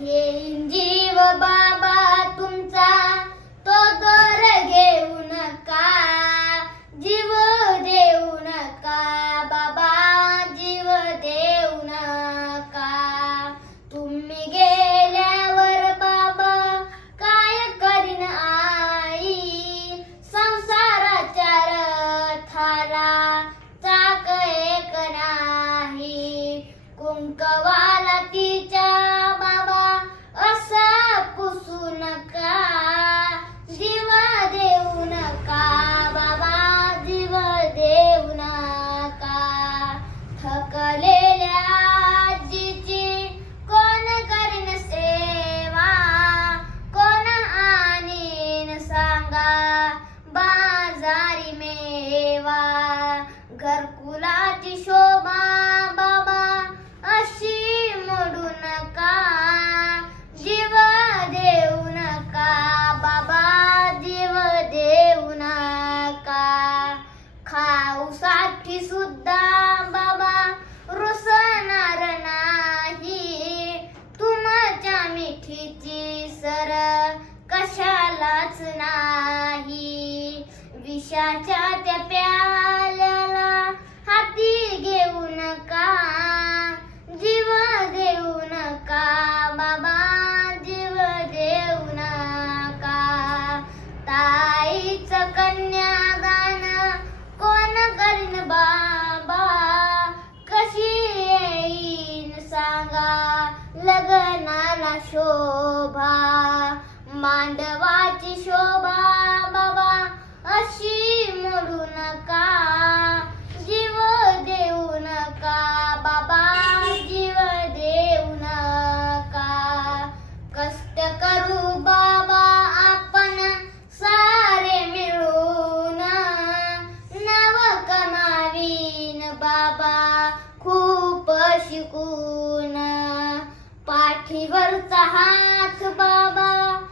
घेईन जीव बाबा तुमचा तो दर घेऊ नका. जीव देऊ नका बाबा जीव देऊ नका. तुम्ही गेल्यावर बाबा काय करीन आई? संसाराच्या रथाला चाक एक नाही. कुंकवाला तिच्या घरकुलाची शोभा बाबा अशी मोडू नका. जीव देऊ नका. बाबा जीव देऊ नका. खाऊ साठी सुद्धा बाबा रुसणार नाही. तुमच्या मिठीची सर कशालाच नाही. विषाच्या त्या प्या हाती घेऊ नका जीव देऊ नका बाबा जीव देऊ नका. ताईच कन्यादान कोण करीन बाबा? कशी येईन सांगा लग्नाला शोभा मांडवाची शोभा बाबा खूप शिकून पाठीवरचा हात बाबा.